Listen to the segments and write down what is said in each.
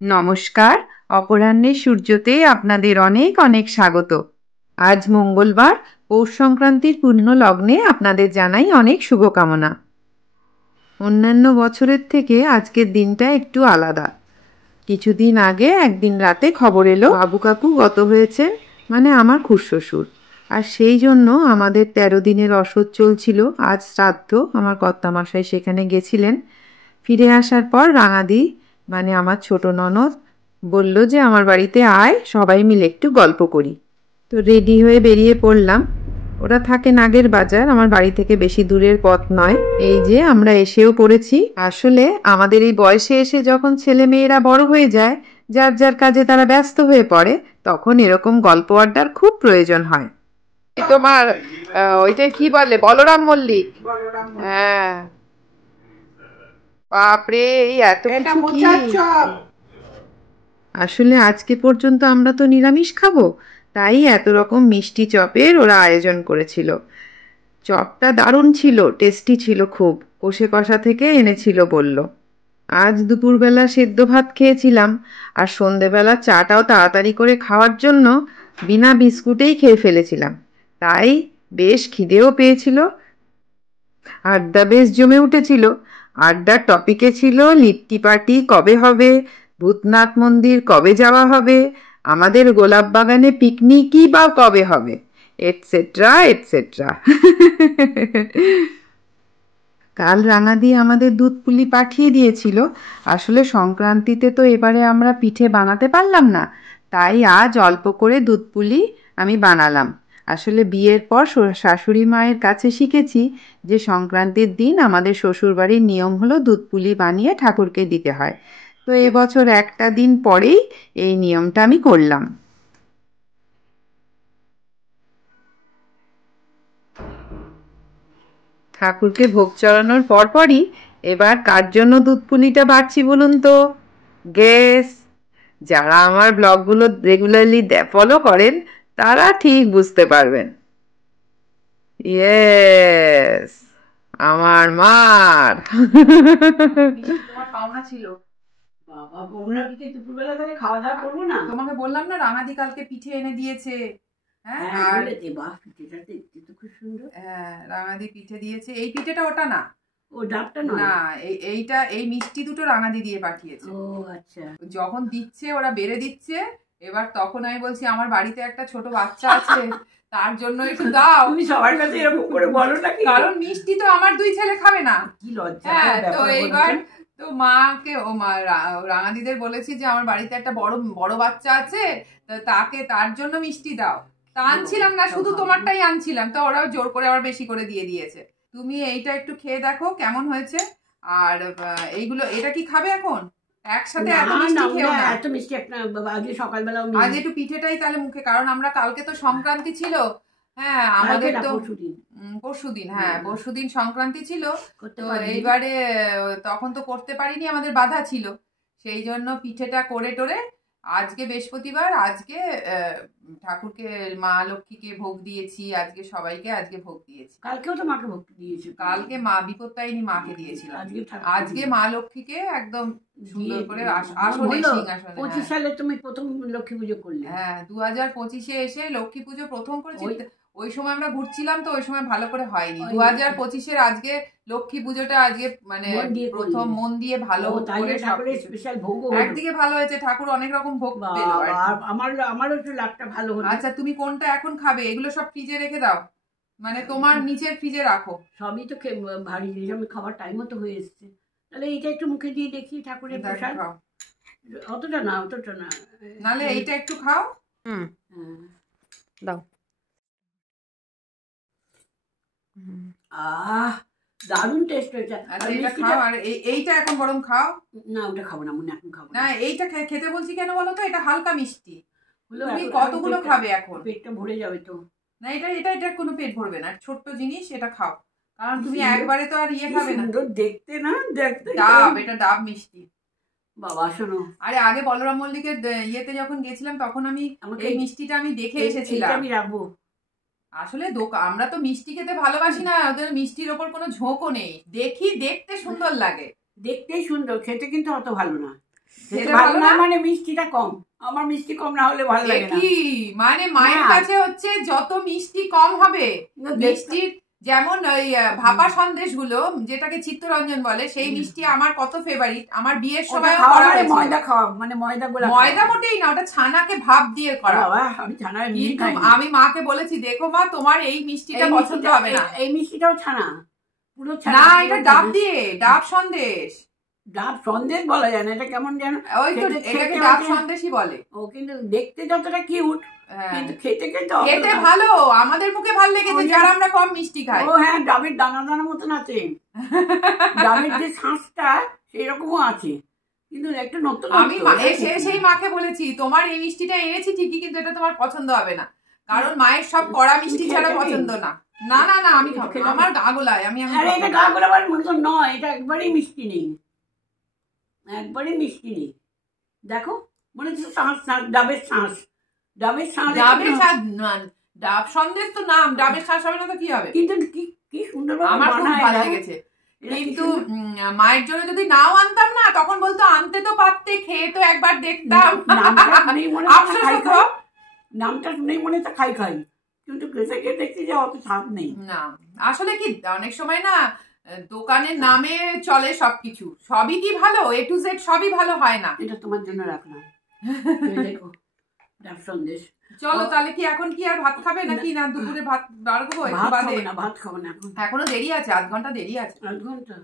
নমস্কার, অপরাহ্নের সূর্যতে আপনাদের অনেক অনেক স্বাগত। আজ মঙ্গলবার, পৌষ সংক্রান্তির পূর্ণ লগ্নে আপনাদের জানাই অনেক শুভকামনা। অন্যান্য বছরের থেকে আজকের দিনটা একটু আলাদা। কিছুদিন আগে একদিন রাতে খবর এলো বাবু কাকু গত হয়েছে, মানে আমার খুড়শ্বশুর। আর সেই জন্য আমাদের 13 দিনের অসৎ চলছিল। আজ শ্রাদ্ধ, আমার কর্তামশাই সেখানে গেছিলেন। ফিরে আসার পর রাঙাদি, মানে আমার ছোট ননদ, বলল যে আমার বাড়িতে আয়, সবাই মিলে একটু গল্প করি। তো রেডি হয়ে বেরিয়ে পড়লাম। ওরা থাকে নাগের বাজার, আমার বাড়ি থেকে বেশি দূরের পথ নয়। এই যে আমরা এসেও পড়েছি। আসলে আমাদের এই বয়সে এসে যখন ছেলে মেয়েরা বড় হয়ে যায়, যার যার কাজে তারা ব্যস্ত হয়ে পড়ে, তখন এরকম গল্প আড্ডার খুব প্রয়োজন হয়। তোমার ওইটাই কি বলে, বলরাম মল্লিক? হ্যাঁ, বাপরে, এই এত কিছু কি! আসলে আজকে পর্যন্ত আমরা তো নিরামিষ খাবো, তাই এত রকম মিষ্টি চপের ওরা আয়োজন করেছিল। চপটা দারুণ ছিল, টেস্টি ছিল খুব। কষে কষা থেকে এনেছিল বলল। আজ দুপুরবেলা সেদ্ধ ভাত খেয়েছিলাম, আর সন্ধেবেলা চাটাও তাড়াতাড়ি করে খাওয়ার জন্য বিনা বিস্কুটেই খেয়ে ফেলেছিলাম। তাই বেশ খিদেও পেয়েছিল। আড্ডা বেশ জমে উঠেছিল। আড্ডার টপিকে ছিল লিট্টি পার্টি কবে হবে, ভূতনাথ মন্দির কবে যাওয়া হবে, আমাদের গোলাপ বাগানে পিকনিকই বা কবে হবে, এটসেট্রা এটসেট্রা। কাল রাঙাদি আমাদের দুধ পুলি পাঠিয়ে দিয়েছিল। আসলে সংক্রান্তিতে তো এবারে আমরা পিঠে বানাতে পারলাম না, তাই আজ অল্প করে দুধ পুলি আমি বানালাম। আসলে বিয়ের পর শাশুড়ি মায়ের কাছে শিখেছি যে সংক্রান্তির দিন আমাদের শ্বশুরবাড়ির নিয়ম হলো দুধ পুলি বানিয়ে ঠাকুরকে দিতে হয়। তো এবছর একটা দিন পরেই এই নিয়মটা আমি করলাম। ঠাকুরকে ভোগ চড়ানোর পরপরই এবার কার জন্য দুধ পুলিটা বাড়ছি বলুন তো? গেস! যারা আমার ব্লগগুলো রেগুলারলি ফলো করেন, তারা ঠিক বুঝতে পারবেন। ইয়েস, আমার মার। তোমার পাওনা ছিল। বাবা, বগুড়া পিঠে দুপুরবেলা তাহলে খাওয়া দাওয়া করবো না? তোমাকে বললাম না, রাঙাদি কালকে পিঠে এনে দিয়েছে। হ্যাঁ, আর পিঠেটা দেখতে তো খুব সুন্দর। হ্যাঁ, রাঙাদি পিঠে দিয়েছে। এই পিঠেটা ওটা না, ও ডাবটা নয় না, এইটা, এই মিষ্টি দুটো রাঙাদি দিয়ে পাঠিয়েছে। ও আচ্ছা। যখন দিচ্ছে, ওরা বেড়ে দিচ্ছে, এবার তখন আমি বলছি আমার বাড়িতে একটা ছোট বাচ্চা আছে, তার জন্য একটু দাও। তুমি সবার কাছে এরকম করে বলো নাকি? কারণ মিষ্টি তো আমার দুই ছেলে খাবে না। কি লজ্জা! হ্যাঁ, তো এইবার তো মাকে, ও মা, রাঙাদিদের বলেছি যে আমার বাড়িতে একটা বড় বড় বাচ্চা আছে, তাকে, তার জন্য মিষ্টি দাও। তা আনছিলাম না, শুধু তোমারটাই আনছিলাম, তো ওরাও জোর করে আবার বেশি করে দিয়ে দিয়েছে। তুমি এইটা একটু খেয়ে দেখো কেমন হয়েছে। আর এইগুলো, এটা কি খাবে এখন? একসাথে এত মিষ্টি খেও না। এত মিষ্টি একটা আজকে সকালবেলা আজ একটু পিঠেটাই তাহলে মুখে, কারণ আমরা কালকে তো সংক্রান্তি ছিল। হ্যাঁ, আমাদের তো পরশুদিন, হ্যাঁ পরশুদিন সংক্রান্তি ছিল। তো এইবারে তখন তো করতে পারিনি, আমাদের বাধা ছিল। সেই জন্য পিঠেটা করে টোরে আজকে বৃহস্পতিবার, আজকে ঠাকুরকে, মা লক্ষ্মীকে ভোগ দিয়েছি, আজকে সবাইকে আজকে ভোগ দিয়েছি। কালকেও তো মাকে ভোগ দিয়েছি। কালকে মা বিপত্তারিণী মাকে দিয়েছিলাম। আজকে মা লক্ষ্মীকে একদম সুন্দর করে আসনে, সিংহাসনে। 25 সালে তুমি প্রথম লক্ষ্মী পুজো করলে? হ্যাঁ, 2025-এ এসে লক্ষ্মী পুজো প্রথম করেছি। ওই সময় আমরা ঘুরছিলাম, তো ওই সময় ভালো করে হয়নি। 2025-এর আজকে লক্ষ্মী পুজোটা আজকে মানে প্রথম মন দিয়ে ভালো করে স্পেশাল ভোগ। একদিকে ভালো হয়েছে, ঠাকুর অনেক রকম ভোগ দিল। আমারও একটু লাভটা ভালো হলো। আচ্ছা, তুমি কোনটা এখন খাবে? এগুলো সব ফ্রিজে রেখে দাও, মানে তোমার নিচের ফ্রিজে রাখো। সবই তো ভারী জিনিস, আমি খাবার টাইমও তো হয়ে এসছে। তাহলে এইটা একটু মুখে দিয়ে দেখি, ঠাকুরের প্রসাদ। অতটা না, অতটা না, নাহলে এইটা একটু খাও। দাও। দারুণ টেস্ট হয়েছে। এটা খাও, আর এইটা এখন বরং খাও। না, ওটা খাবো না, মনে এখন খাবো না। এইটা খেতে বলছি কেন বলো তো? এটা হালকা মিষ্টি, তুমি কতগুলো খাবে এখন? পেটটা ভরে যাবে তো। না, এটা এটা এটা কোনো পেট ভরবে না, ছোট্ট জিনিস, এটা খাও। কারণ তুমি একবারে তো আর খাবে না। দেখতে না, দেখতে ডাব, এটা ডাব মিষ্টি। বাবা শোনো, আরে আগে বলরাম মল্লিকের ইয়েতে যখন গেছিলাম, তখন আমি এই মিষ্টিটা আমি দেখে এসেছিলাম। আমি রাখবো। আসলে আমরা তো মিষ্টি খেতে ভালোবাসি না, ওদের মিষ্টির ওপর কোনো ঝোঁকও নেই। দেখতে সুন্দর লাগে, দেখতেই সুন্দর, খেতে কিন্তু অত ভালো না। ভালো না মানে মিষ্টিটা কম, আমার মিষ্টি কম না হলে ভালো লাগে না। কি মানে মায়ের কাছে হচ্ছে যত মিষ্টি কম হবে, মিষ্টির যেমন ওই ভাপা সন্দেশ গুলো যেটাকে চিত্তরঞ্জন বলে, সেই মিষ্টি আমার কত ফেভারিট। আমার বিয়ের সময় ময়দা খাওয়া মানে ময়দা মোটেই না, ওটা ছানাকে ভাপ দিয়ে করা। আমি মাকে বলেছি দেখো মা তোমার এই মিষ্টিটা পছন্দ হবে না। এই মিষ্টিটাও ছানা, পুরো না এটা ডাব দিয়ে, ডাব সন্দেশ। ডাব সন্দেশ বলা যায় না, এটা কেমন যেন ওই তো এটাকে ডাব সন্দেশই বলে। ও কিন্তু দেখতে যতটা কিউট, কিন্তু খেতে খেতে ভালো, আমাদের মুখে ভালো লেগেছে যারা আমরা কম মিষ্টি খাই। ও হ্যাঁ, ডাবের দানা দানা মতন আছে, ডাবের যে শাঁসটা সেই রকমও আছে, কিন্তু একটু নতুন। আমি সেই মাকে বলেছি তোমার এই মিষ্টিটা এনেছি ঠিকই, কিন্তু এটা তোমার পছন্দ হবে না, কারণ মায়ের সব কড়া মিষ্টি ছাড়া পছন্দ না। না না না আমি খাবো, আমার গা গোলায়। আরে এটা গা গোলাবার মতন নয়, এটা একবারেই মিষ্টি নেই, একবারে মিষ্টি নেই। দেখো মনে হচ্ছে শাঁস, ডাবের শাঁস, ডাবের শাঁস, ডাবের শাঁস। ডাব সন্দেশ তো নাম, ডাবের শাঁস হবে না তো কি হবে? কিন্তু কি সুন্দর আমার খুব ভালো লেগেছে। কিন্তু মায়ের জন্য যদি নাও আনতাম না, তখন বলতো আনতে তো পারতে, খেয়ে তো একবার দেখতাম। নামটা শুনেই মনে হচ্ছে খাই খাই, কিন্তু খেতে দেখছি যে অত স্বাদ নেই। না আসলে কি অনেক সময় না দোকানের নামে চলে সবকিছু, সবই কি ভালো এ টু জেড সবই ভালো হয় না। এটা তোমার জন্য রাখলাম, দেখো ডাব সন্দেশ। চলো তাহলে কি এখন কি আর ভাত খাবে নাকি না দুপুরে ভাত বার করবো? ভাত খাবো না, এখনো দেরি আছে, 8 ঘন্টা দেরি আছে। 8 ঘন্টা?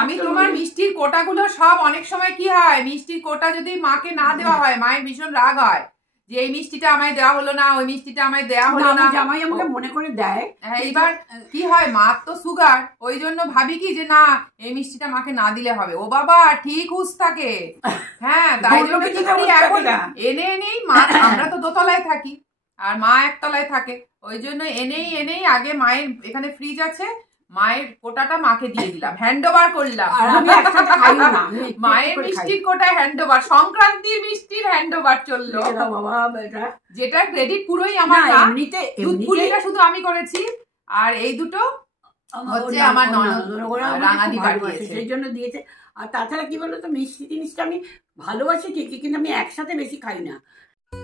আমি তোমার মিষ্টির কোটাগুলো সব, অনেক সময় কি হয় মিষ্টির কোটা যদি মাকে না দেওয়া হয় মায়ের ভীষণ রাগ হয় যে এই মিষ্টিটা আমায় দেওয়া হলো না, ওই মিষ্টিটা আমায় দেওয়া হলো না। জামাই আমাকে মনে করে দেয়। হ্যাঁ এইবার কি হয় মার তো সুগার, ওই জন্য ভাবি কি যে না এই মিষ্টিটা মাকে না দিলে হবে। ও বাবা ঠিক হুঁশ থাকে। হ্যাঁ তাই জন্য কি করি এখন এনেই মা, আমরা তো দোতলায় থাকি আর মা একতলায় থাকে, ওই জন্য এনেই আগে মায়ের এখানে ফ্রিজ আছে, মায়ের কোটাটা মাকে দিয়ে দিলাম, হ্যান্ড ওভার করলাম। মায়ের মিষ্টির কোটা হ্যান্ড ওভার, সংক্রান্তির মিষ্টির হ্যান্ড ওভার চললো, যেটা ক্রেডিট পুরোই আমার না। দুধ পুলিটা শুধু আমি করেছি, আর এই দুটো হচ্ছে আমার ননদ রাঙাদি পাঠিয়েছে, সেই জন্য দিয়েছে। আর তাছাড়া কি বলতো, মিষ্টি জিনিসটা আমি ভালোবাসি ঠিকই, কিন্তু আমি একসাথে বেশি খাই না।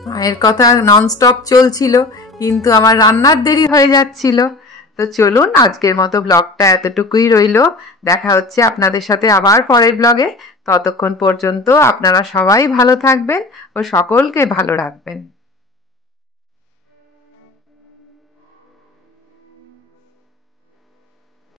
মায়ের কথা ননস্টপ চলছিল, কিন্তু আমার রান্নার দেরি হয়ে যাচ্ছিল। তো চলুন আজকের মতো ব্লগটা এতটুকুই রইল, দেখা হচ্ছে আপনাদের সাথে আবার পরের ব্লগে। ততক্ষণ পর্যন্ত আপনারা সবাই ভালো থাকবেন ও সকলকে ভালো রাখবেন।